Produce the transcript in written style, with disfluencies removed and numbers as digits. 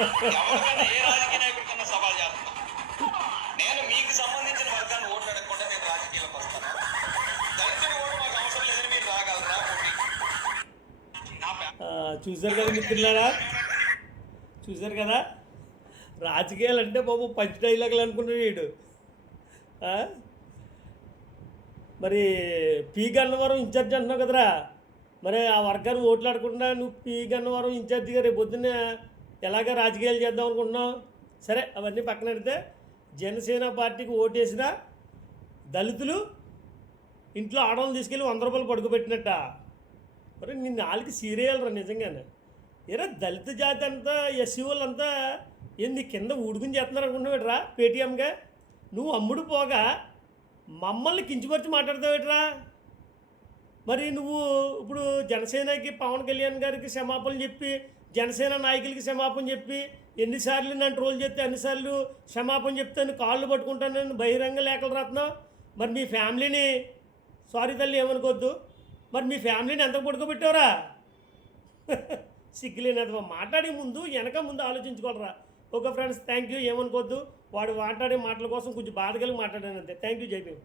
ఎవరికైనా ఏ రాజకీయ నాయకుడికన్నా సవాల్ చేస్తున్నా. నేను మీకు సంబంధించిన వర్గాన్ని ఓట్లు అడగకుండా నేను రాజకీయాలకు వస్తాను. దళితుడు ఓటు మాకు అవసరం లేదని మీరు రాగలరా పోటీ? చూశారు కదా మిత్రులారా, చూశారు కదా, రాజకీయాలు అంటే బాబు పంచ్ డైలాగులు అనుకున్నాడు వీడు. మరి పి గన్నవరం ఇన్ఛార్జ్ అంటున్నావు కదరా, మరి ఆ వర్గాన్ని ఓట్లాడకుండా నువ్వు పి గన్నవరం ఇన్ఛార్జిగా రేపు పొద్దున్న ఎలాగ రాజకీయాలు చేద్దాం అనుకుంటున్నావు? సరే అవన్నీ పక్కన పెడితే జనసేన పార్టీకి ఓటేసిన దళితులు ఇంట్లో ఆడవాళ్ళు తీసుకెళ్ళి 100 రూపాయలు పడుకోబెట్టినట్ట. మరి నీ నాలుగు సీరియల్ రా నిజంగానే. ఏరా దళిత జాతి అంతా ఎస్సీ వాళ్ళంతా ఏంది కింద ఊడుకుని చేస్తున్నారు అనుకుంటున్నావేట్రా పేటీఎంగా? నువ్వు అమ్ముడు పోగా మమ్మల్ని కించపరిచి మాట్లాడతావేట్రా? మరి నువ్వు ఇప్పుడు జనసేనకి పవన్ కళ్యాణ్ గారికి క్షమాపణ చెప్పి, జనసేన నాయకులకి క్షమాపణ చెప్పి, ఎన్నిసార్లు నన్ను ట్రోల్ చేస్తే అన్నిసార్లు క్షమాపణ చెప్తాను, కాళ్ళు పట్టుకుంటాను, బహిరంగ లేఖలు రాస్తున్నావు. మరి మీ ఫ్యామిలీని సారీ తల్లి ఏమనుకోవద్దు, మరి మీ ఫ్యామిలీని ఎంత పడుకోబెట్టావురా? సిగ్గులేనిది. మాట్లాడే ముందు వెనక ముందు ఆలోచించుకోవాలరా. Okay friends, thank you. ఏమనుకోవద్దు, వాడు మాట్లాడే మాటల కోసం కొంచెం బాధ కలిగి మాట్లాడాను అంతే. థ్యాంక్ యూ, జై భీమ్.